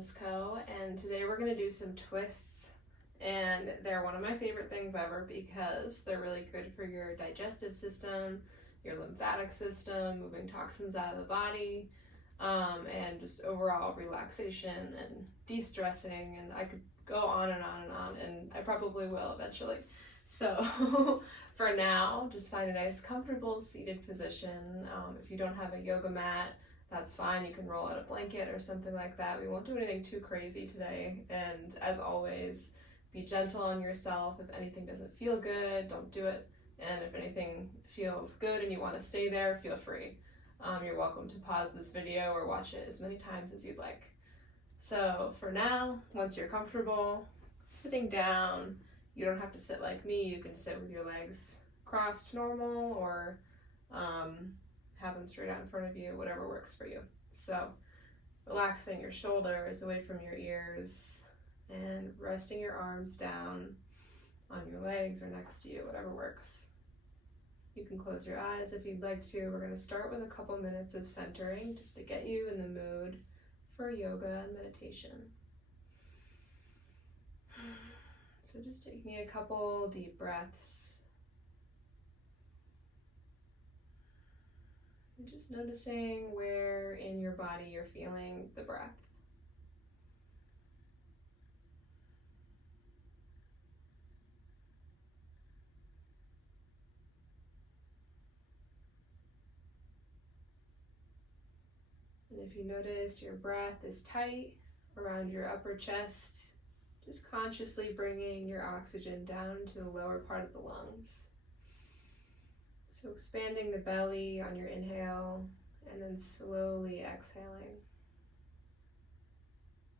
Wellness Co. And today we're going to do some twists. And they're one of my favorite things ever because they're really good for your digestive system, your lymphatic system, moving toxins out of the body, and just overall relaxation and de-stressing. And I could go on and on and on, and I probably will eventually. So for now, just find a nice comfortable seated position. If you don't have a yoga mat, that's fine. You can roll out a blanket or something like that. We won't do anything too crazy today. And as always, be gentle on yourself. If anything doesn't feel good, don't do it. And if anything feels good and you want to stay there, feel free. You're welcome to pause this video or watch it as many times as you'd like. So for now, once you're comfortable sitting down, you don't have to sit like me. You can sit with your legs crossed normal, or have them straight out in front of you, whatever works for you. So relaxing your shoulders away from your ears and resting your arms down on your legs or next to you, whatever works. You can close your eyes if you'd like to. We're going to start with a couple minutes of centering just to get you in the mood for yoga and meditation. So just taking a couple deep breaths and just noticing where in your body you're feeling the breath. And if you notice your breath is tight around your upper chest, just consciously bringing your oxygen down to the lower part of the lungs. So expanding the belly on your inhale and then slowly exhaling.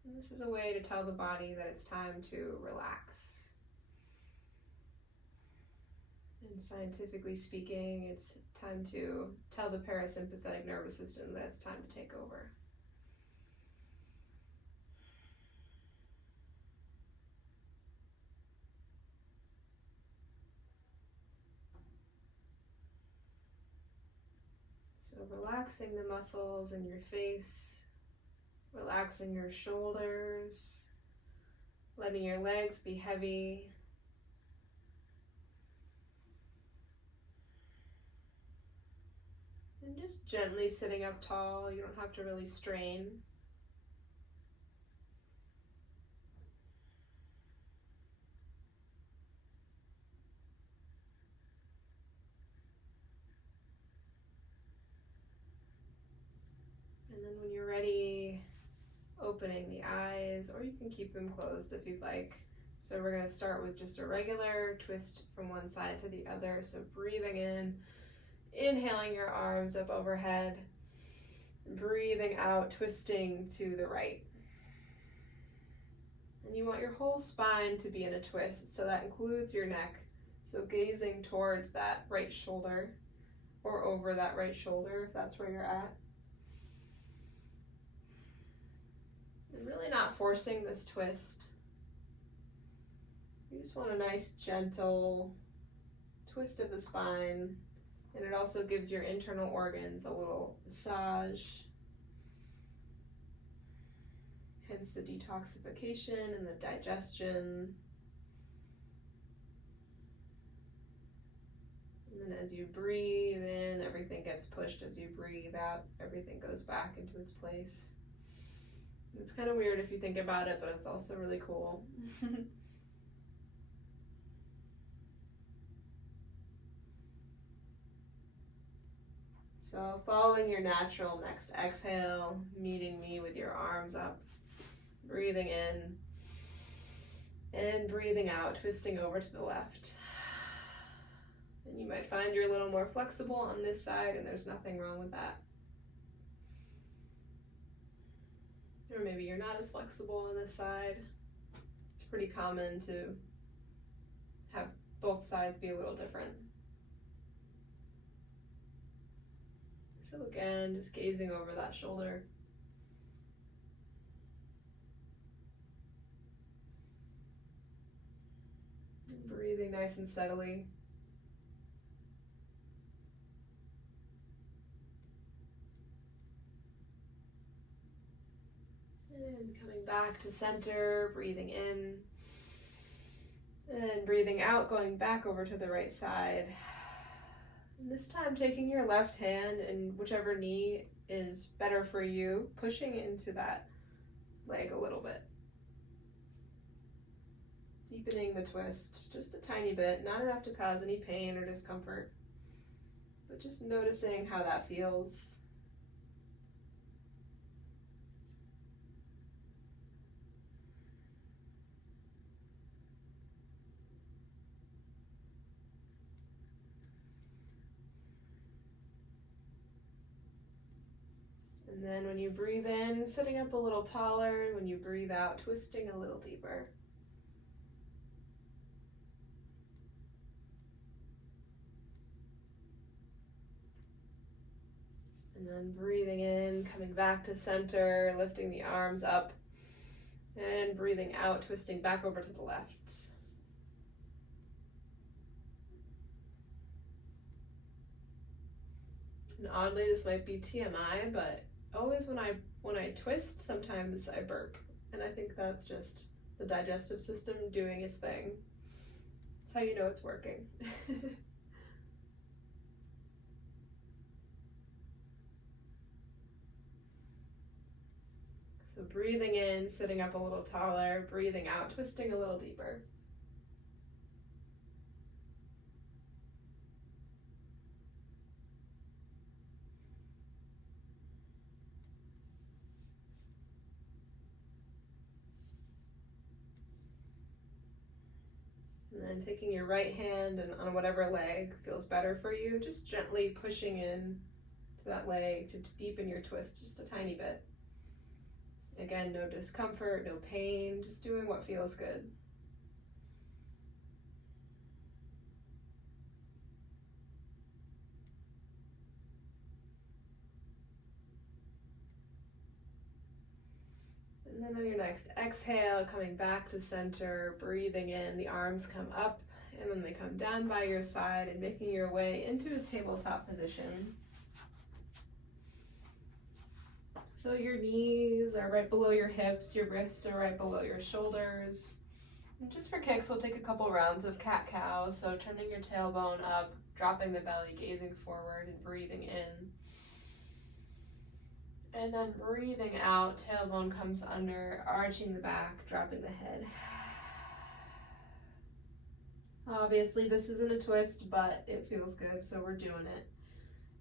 And this is a way to tell the body that it's time to relax. And scientifically speaking, it's time to tell the parasympathetic nervous system that it's time to take over. So relaxing the muscles in your face, relaxing your shoulders, letting your legs be heavy. And just gently sitting up tall. You don't have to really strain. And then when you're ready, opening the eyes, or you can keep them closed if you'd like. So we're going to start with just a regular twist from one side to the other. So breathing in, inhaling your arms up overhead, breathing out, twisting to the right. And you want your whole spine to be in a twist, so that includes your neck. So gazing towards that right shoulder or over that right shoulder if that's where you're at. And really not forcing this twist. You just want a nice gentle twist of the spine. And it also gives your internal organs a little massage. Hence the detoxification and the digestion. And then as you breathe in, everything gets pushed. As you breathe out, everything goes back into its place. It's kind of weird if you think about it, but it's also really cool. So following your natural next exhale, meeting me with your arms up, breathing in and breathing out, twisting over to the left. And you might find you're a little more flexible on this side, and there's nothing wrong with that. Or maybe you're not as flexible on this side. It's pretty common to have both sides be a little different. So again, just gazing over that shoulder. And breathing nice and steadily. And And coming back to center, breathing in. And breathing out, going back over to the right side. And this time taking your left hand and whichever knee is better for you, pushing into that leg a little bit. Deepening the twist just a tiny bit, not enough to cause any pain or discomfort, but just noticing how that feels. And then when you breathe in, sitting up a little taller. When you breathe out, twisting a little deeper. And then breathing in, coming back to center, lifting the arms up. And breathing out, twisting back over to the left. And oddly, this might be TMI, but always when I twist, sometimes I burp. And I think that's just the digestive system doing its thing. That's how you know it's working. So breathing in, sitting up a little taller, breathing out, twisting a little deeper. And then taking your right hand and on whatever leg feels better for you, just gently pushing in to that leg to deepen your twist just a tiny bit. Again, no discomfort, no pain, just doing what feels good. And then on your next exhale, coming back to center, breathing in, the arms come up and then they come down by your side and making your way into a tabletop position. So your knees are right below your hips, your wrists are right below your shoulders. And just for kicks, we'll take a couple rounds of cat-cow. So turning your tailbone up, dropping the belly, gazing forward and breathing in. And then breathing out, tailbone comes under, arching the back, dropping the head. Obviously, this isn't a twist, but it feels good, so we're doing it.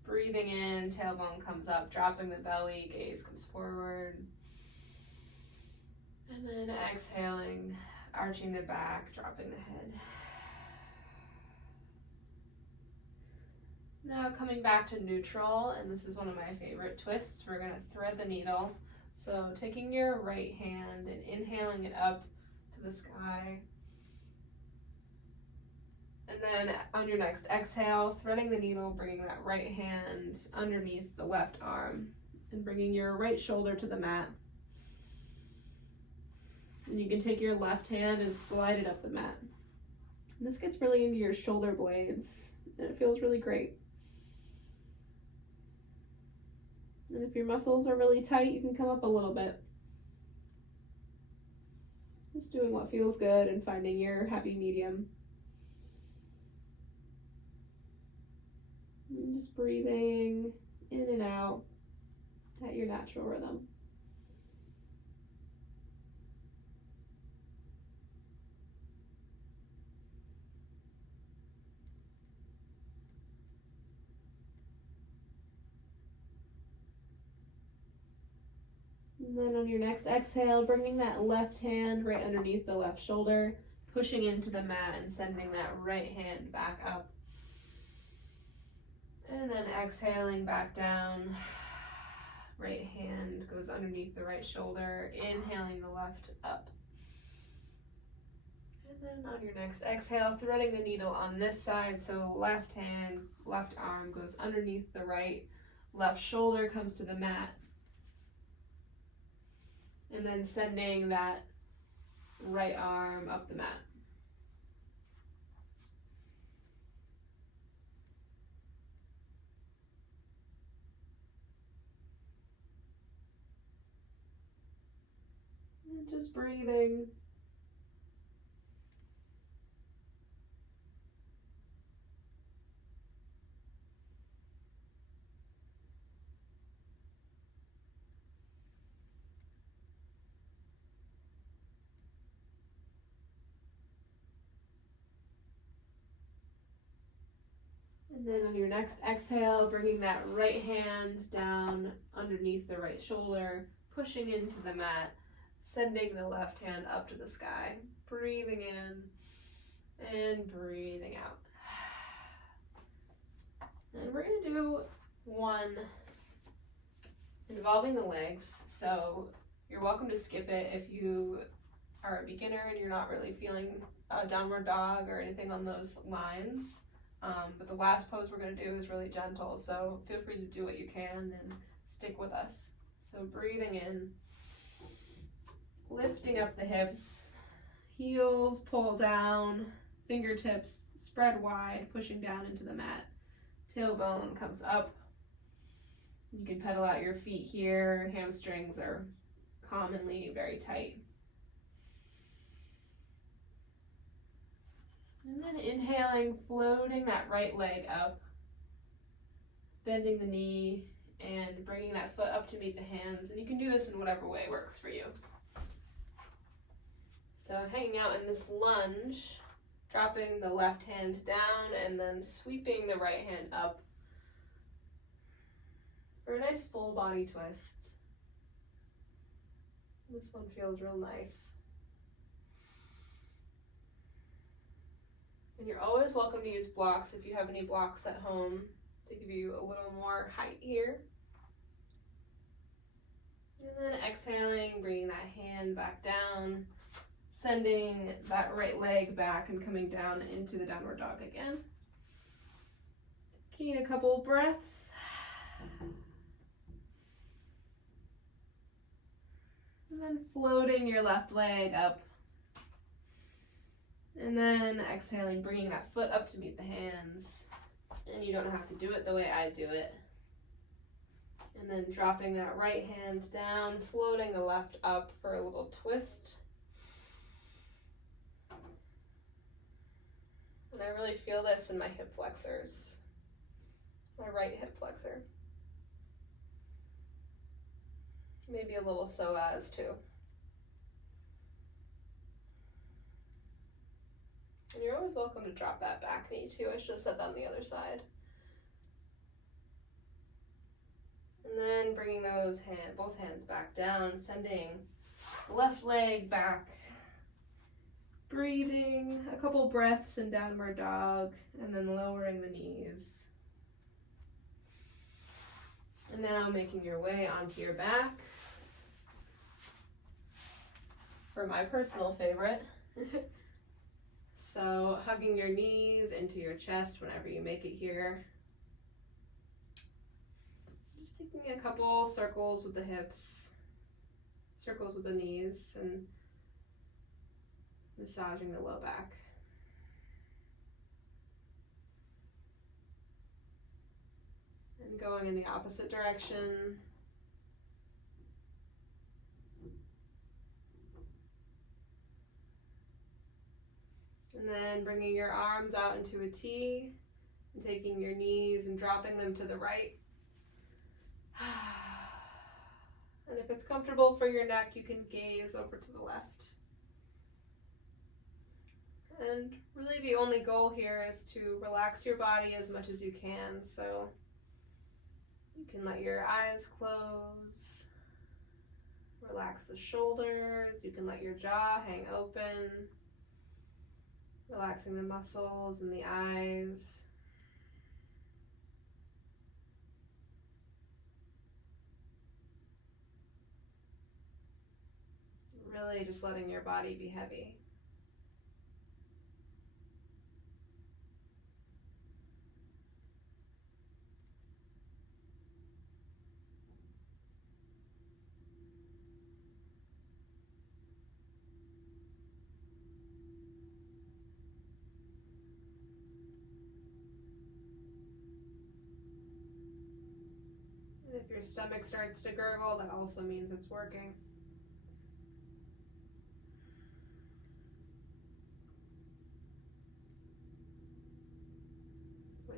Breathing in, tailbone comes up, dropping the belly, gaze comes forward. And then exhaling, arching the back, dropping the head. Now coming back to neutral, and this is one of my favorite twists. We're going to thread the needle. So taking your right hand and inhaling it up to the sky. And then on your next exhale, threading the needle, bringing that right hand underneath the left arm and bringing your right shoulder to the mat. And you can take your left hand and slide it up the mat. And this gets really into your shoulder blades, and it feels really great. And if your muscles are really tight, you can come up a little bit. Just doing what feels good and finding your happy medium. And just breathing in and out at your natural rhythm. And then on your next exhale, bringing that left hand right underneath the left shoulder, pushing into the mat and sending that right hand back up. And then exhaling back down. Right hand goes underneath the right shoulder, inhaling the left up. And then on your next exhale, threading the needle on this side, so left hand, left arm goes underneath the right, left shoulder comes to the mat. And then sending that right arm up the mat. Just breathing. And then on your next exhale, bringing that right hand down underneath the right shoulder, pushing into the mat, sending the left hand up to the sky, breathing in and breathing out. And we're going to do one involving the legs, so you're welcome to skip it if you are a beginner and you're not really feeling a downward dog or anything on those lines. But the last pose we're going to do is really gentle, so feel free to do what you can and stick with us. So breathing in, lifting up the hips, heels pull down, fingertips spread wide, pushing down into the mat. Tailbone comes up. You can pedal out your feet here. Hamstrings are commonly very tight. And then inhaling, floating that right leg up, bending the knee, and bringing that foot up to meet the hands. And you can do this in whatever way works for you. So hanging out in this lunge, dropping the left hand down and then sweeping the right hand up for a nice full body twist. This one feels real nice. And you're always welcome to use blocks if you have any blocks at home to give you a little more height here. And then exhaling, bringing that hand back down, sending that right leg back and coming down into the downward dog again. Taking a couple breaths. And then floating your left leg up. And then exhaling, bringing that foot up to meet the hands. And you don't have to do it the way I do it. And then dropping that right hand down, floating the left up for a little twist. And I really feel this in my hip flexors, my right hip flexor. Maybe a little psoas too. And you're always welcome to drop that back knee too. I should have said that on the other side. And then bringing those both hands back down, sending the left leg back. Breathing, a couple breaths in downward dog, and then lowering the knees. And now making your way onto your back. For my personal favorite. So hugging your knees into your chest whenever you make it here. Just taking a couple circles with the hips, circles with the knees, and massaging the low back. And going in the opposite direction. And then bringing your arms out into a T and taking your knees and dropping them to the right. And if it's comfortable for your neck, you can gaze over to the left. And really the only goal here is to relax your body as much as you can. So you can let your eyes close, relax the shoulders, you can let your jaw hang open, relaxing the muscles in the eyes. Really just letting your body be heavy. And if your stomach starts to gurgle, that also means it's working.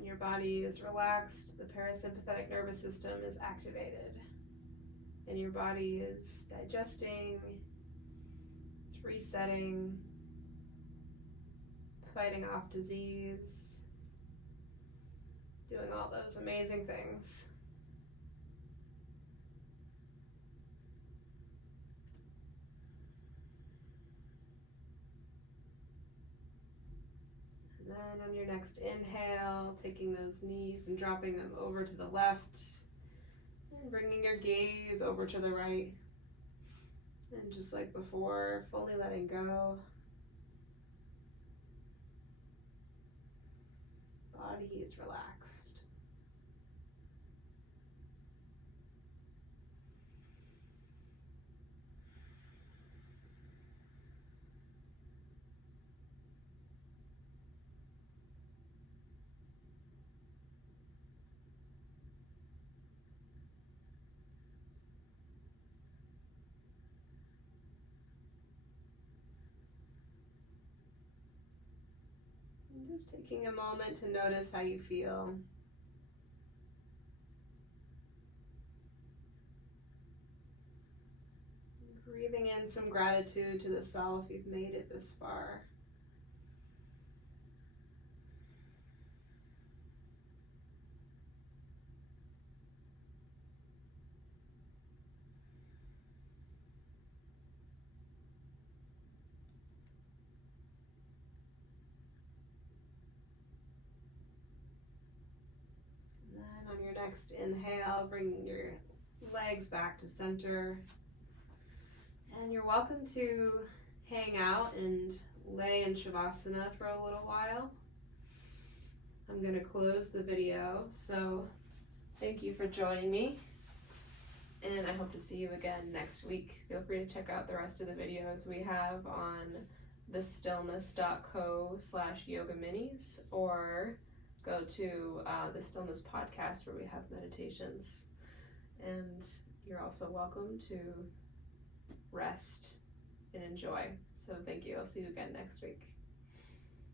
When your body is relaxed, the parasympathetic nervous system is activated. And your body is digesting, it's resetting, fighting off disease, doing all those amazing things. And then on your next inhale, taking those knees and dropping them over to the left, and bringing your gaze over to the right. And just like before, fully letting go. Body is relaxed. And just taking a moment to notice how you feel. Breathing in some gratitude to the self, you've made it this far. And then on your next inhale, bringing your legs back to center. And you're welcome to hang out and lay in Shavasana for a little while. I'm going to close the video, so thank you for joining me, and I hope to see you again next week. Feel free to check out the rest of the videos we have on thestillness.co/yoga minis, or go to the Stillness podcast where we have meditations. And you're also welcome to rest and enjoy. So thank you. I'll see you again next week.